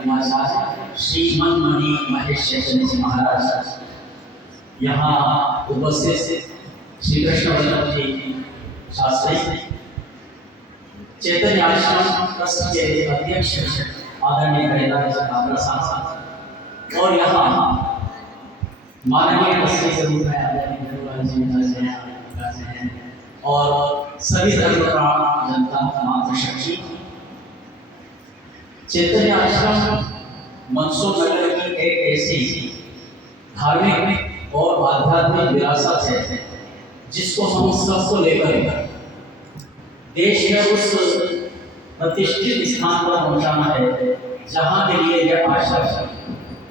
धर्माचार्य श्रीमन मणि महेश चैतन्य जी महाराज, यहाँ उपस्थित श्री कृष्ण वल्लभ जी शास्त्री, चैतन्य आश्रम ट्रस्ट के अध्यक्ष आदरणीय हरिदास काबरा साहब, और यहाँ माननीय ट्रस्टी के रूप में आदरणीय जी और सभी धर्मप्राण जनता मातृशक्ति। चैतन्य आश्रम मंदसौर नगर की एक ऐसी धार्मिक और आध्यात्मिक विरासत है जिसको हम सबको लेकर देश में उस प्रतिष्ठित स्थान पर पहुंचाना है जहां के लिए यह आश्रम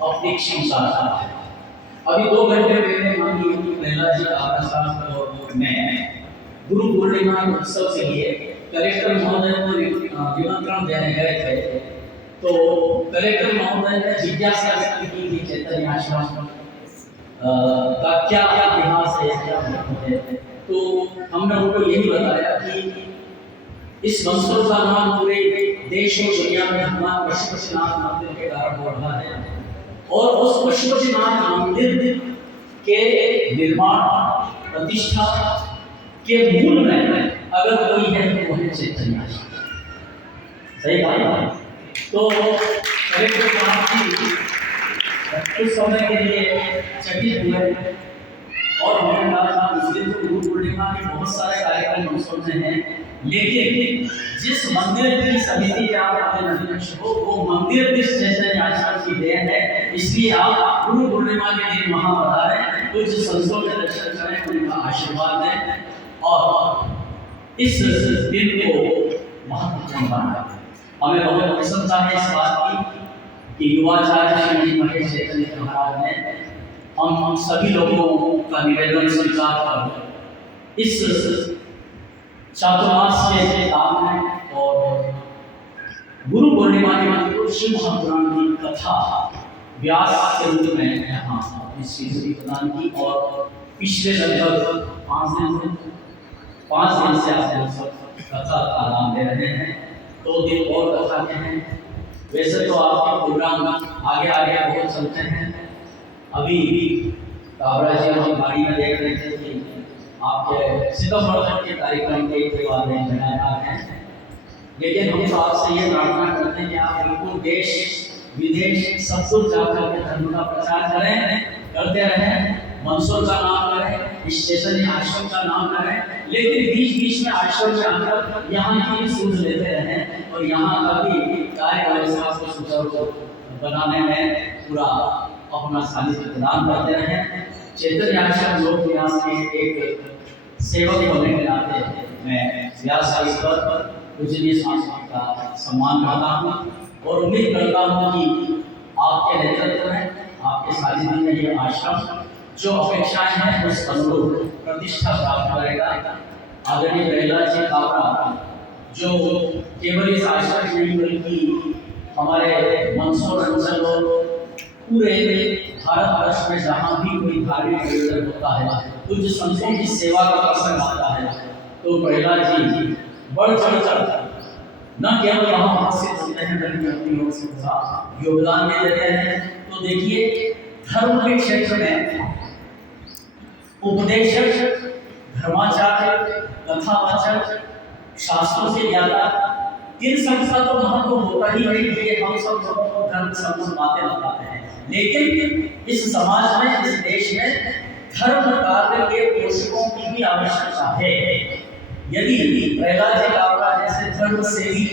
अपनी क्षमता है। अभी 2 घंटे पहले माननीय लैला जी काबरा साहब और मैं गुरु पूर्णिमा उत्सव के लिए कलेक्टर महोदय को निमंत्रण देने गए थे, तो कलेक्टर महोदय ने जिज्ञासा व्यक्त की कि चैतन्य आश्रम का क्या इतिहास है, क्या महत्व है। तो हमने उनको यही बताया कि इस मंदिर का नाम पूरे देश और दुनिया में भगवान पशुपतिनाथ मंदिर के कारण हो रहा है, और उस पशुपतिनाथ मंदिर के निर्माण प्रतिष्ठा के मूल में अगर कोई है तो वह चैतन्य आश्रम। सही बात है। तो कलेक्टर साहब जी कुछ समय के लिए चकित हुए और हमने कहा इस दिन तो गुरु पूर्णिमा के बहुत सारे कार्यक्रम हम सुनते हैं, लेकिन जिस मंदिर की समिति के आप अध्यक्ष हो वो मंदिर किस चैतन्य आश्रम की देन है, इसलिए आप गुरु पूर्णिमा के दिन वहां पधारें, कुछ संतों के दर्शन करें, उनका आशीर्वाद लें और इस दिन को महत्वपूर्ण बनाएं। हमें बहुत प्रसन्नता है इस बात की कि युवाचार्य श्री महेश चैतन्य महाराज ने हम सभी लोगों का निवेदन स्वीकार कर इस चातुर्मास के काम में और गुरु पूर्णिमा के शिव महापुराण की कथा व्यास के रूप में यहाँ अपनी स्वीकृति प्रदान की, और पिछले लगभग 5 दिन से आप कथा का नाम दे रहे हैं, 2 दिन और कथा के हैं। वैसे तो आपके प्रोग्राम आगे आगे बहुत चलते हैं। अभी काबरा जी हम गाड़ी में देख रहे थे कि आपके सितंबर के कार्यक्रम के बाद में हैं, लेकिन हम तो आपसे ये प्रार्थना करते हैं कि आप बिल्कुल देश विदेश सब कुछ जाकर के धर्म का प्रचार करें, करते रहें, मंदसौर का नाम करें, इस चैतन्य आश्रम का नाम करें, लेकिन बीच बीच में आश्रम में आकर यहाँ की सूझ लेते रहें और यहाँ का भी कार्य व्यवस्था को सुचारू बनाने में पूरा अपना सानिध्य प्रदान करते रहें। चैतन्य आश्रम लोक विकास के एक सेवक होने के नाते मैं व्यास के स्तर पर पूजनीय सांसद का सम्मान करता हूँ और उम्मीद करता हूँ कि आपके नेतृत्व में, आपके सानिध्य में ये आश्रम जो अपेक्षाएं हैं उस अनुरूप प्रतिष्ठा प्राप्त करेगा। आदरणीय लैला जी काबरा जो केवल इस आश्रम नहीं बल्कि हमारे मंदसौर अंचल और पूरे भारतवर्ष में जहाँ भी कोई धार्मिक आयोजन होता है, कुछ संतों की सेवा का प्रसंग आता है, तो लैला जी बढ़ चढ़ न केवल वहाँ उपस्थित होते हैं बल्कि अपनी ओर से पूरा योगदान भी देते हैं। तो देखिए धर्म के क्षेत्र में उपदेशक, धर्माचार्य, कथावाचक, शास्त्रों से ज्ञाता, इन सब का तो महत्व होता ही है कि हम सब लोगों को धर्म संबंधी बातें बताते हैं, लेकिन इस समाज में, इस देश में धर्म कार्य के पोषकों की भी आवश्यकता है। यदि प्रहलाद जी काबरा जैसे धर्म सेवी,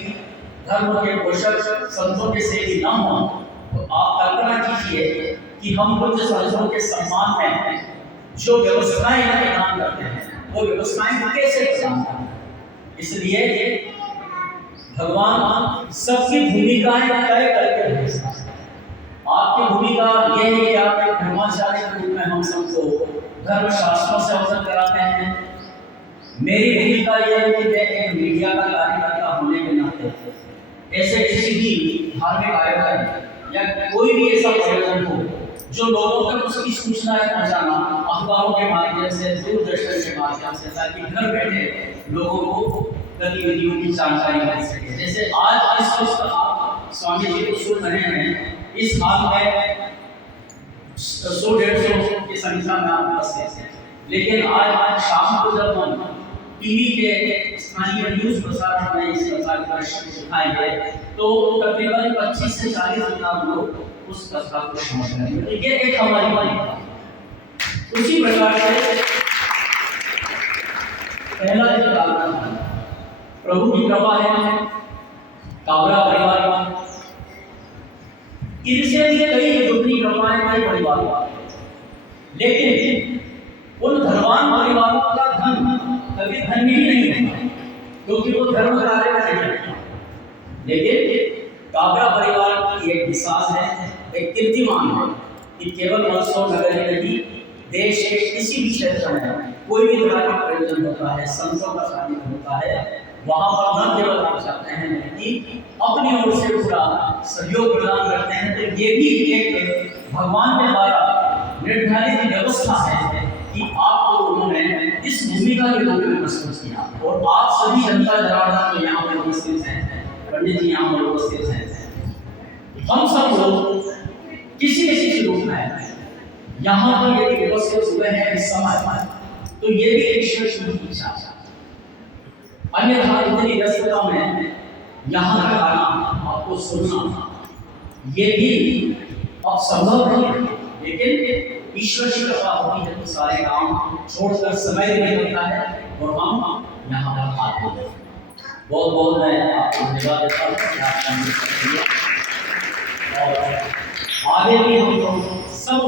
धर्म के पोषक, संतों के सेवी न हो तो आप कल्पना कीजिए कि हम कुछ संतों के सम्मान में जो व्यवस्थाएं प्रदान करते हैं वो व्यवस्थाएं कैसे प्रदान करते हैं। इसलिए भगवान सबकी भूमिकाएं तय करके भेजता है। आपकी भूमिका यह है कि आप एक धर्माचार्य के रूप में हम सबको धर्म शास्त्रों से अवगत कराते हैं। मेरी भूमिका यह है कि मैं एक मीडिया का कार्यकर्ता होने के नाते ऐसे किसी भी धार्मिक आयोजन या कोई भी ऐसा आयोजन हो जो लोगों तक उसकी सूचनाएं पहुंचाना, अखबारों के माध्यम से, दूरदर्शन के माध्यम से, ताकि घर बैठे लोगों को गतिविधियों की जानकारी मिल सके। जैसे आज इस वक्त आप स्वामी जी को सुन रहे हैं, इस हाल में 100-150 की संख्या में आप उपस्थित हैं। लेकिन आज शाम को जब हम टीवी के स्थानीय न्यूज प्रसारण में इस प्रकार का दिखाएंगे तो तकरीबन 25 से 40 हजार लोग उस कथा को समझ लेंगे। ये एक हमारी बात। उसी प्रकार से पहला जो कारण प्रभु की कृपा है, काबरा परिवार इनसे भी कई दुगनी कृपाएं कई परिवार, लेकिन उन धनवान परिवारों का धन कभी धन्य ही नहीं होता क्योंकि वो धर्म कार्य में नहीं रहता। लेकिन काबरा परिवार की एक मिसाल है, एक कीर्तिमान है कि केवल मंदसौर नगर में नहीं, देश के किसी भी क्षेत्र में कोई भी तरह का प्रयोजन होता है, संतों का सानिध्य होता है, वहां पर न केवल आप चाहते हैं कि अपनी ओर से पूरा सहयोग प्रदान करते हैं, तो ये भी एक भगवान के द्वारा निर्धारित व्यवस्था है कि आपको उन्होंने इस भूमिका के रूप में प्रस्तुत किया। और आप सभी जनता जनार्दन जो यहाँ पर उपस्थित हैं, पंडित जी यहाँ पर उपस्थित हैं, हम सब लोग किसी न किसी रूप में यहाँ पर यदि उपस्थित हुए हैं इस समय, तो ये भी ईश्वर की इच्छा है। अन्यथा इतनी व्यस्तता में यहाँ का गाना आपको सुनना ये भी अब संभव नहीं है, लेकिन ईश्वर की कृपा होती है तो सारे काम छोड़कर समय देने लगता है और हम यहाँ पर आते हैं। बहुत बहुत मैं आपको धन्यवाद देता हूँ और आगे भी हम सब